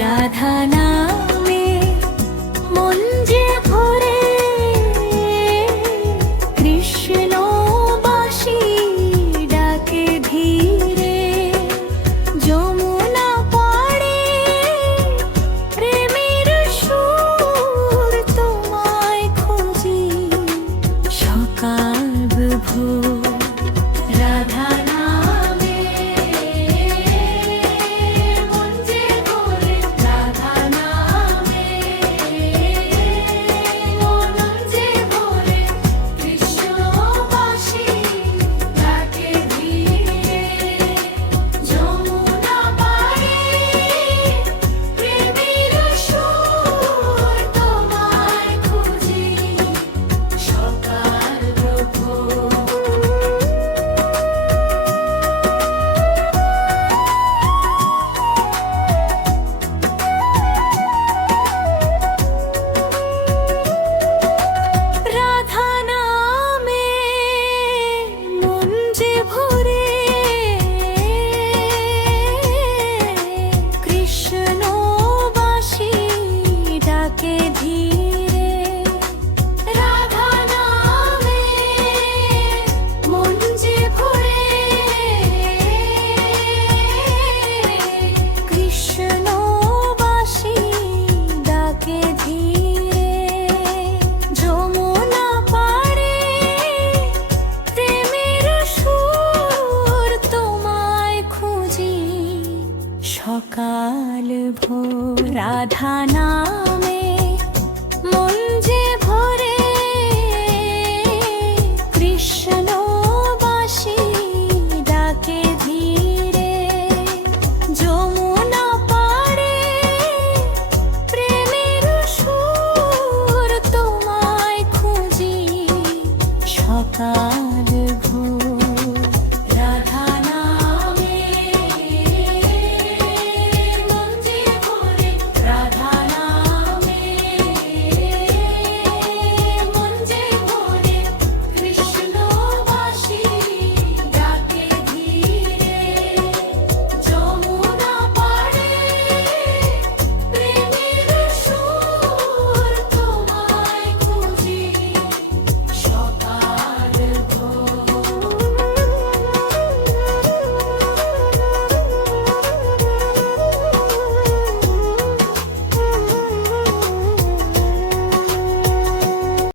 রাধা নামে মন যে ভরে, কৃষ্ণ বাঁশি ডাকে ধীরে, যমুনা পাড়ে প্রেমের সুর তোমায় খুঁজি সকাল ভোর। রাধা নামে মন যে ভরে, রাধা নামে মন যে ভরে, কৃষ্ণ বাঁশি ডাকে ধীরে, যমুনা পাড়ে প্রেমের সুর তোমায় খুঁজি সকাল ভোর। রাধা নামে মন যে ভরে, কৃষ্ণ বাঁশি ডাকে ধীরে, রাধা নামে মন যে ভরে, কৃষ্ণ বাঁশি ডাকে ধীরে, যমুনা পাড়ে প্রেমের সুর তোমায় খুঁজি সকাল ভোর। রাধা নামে মন যে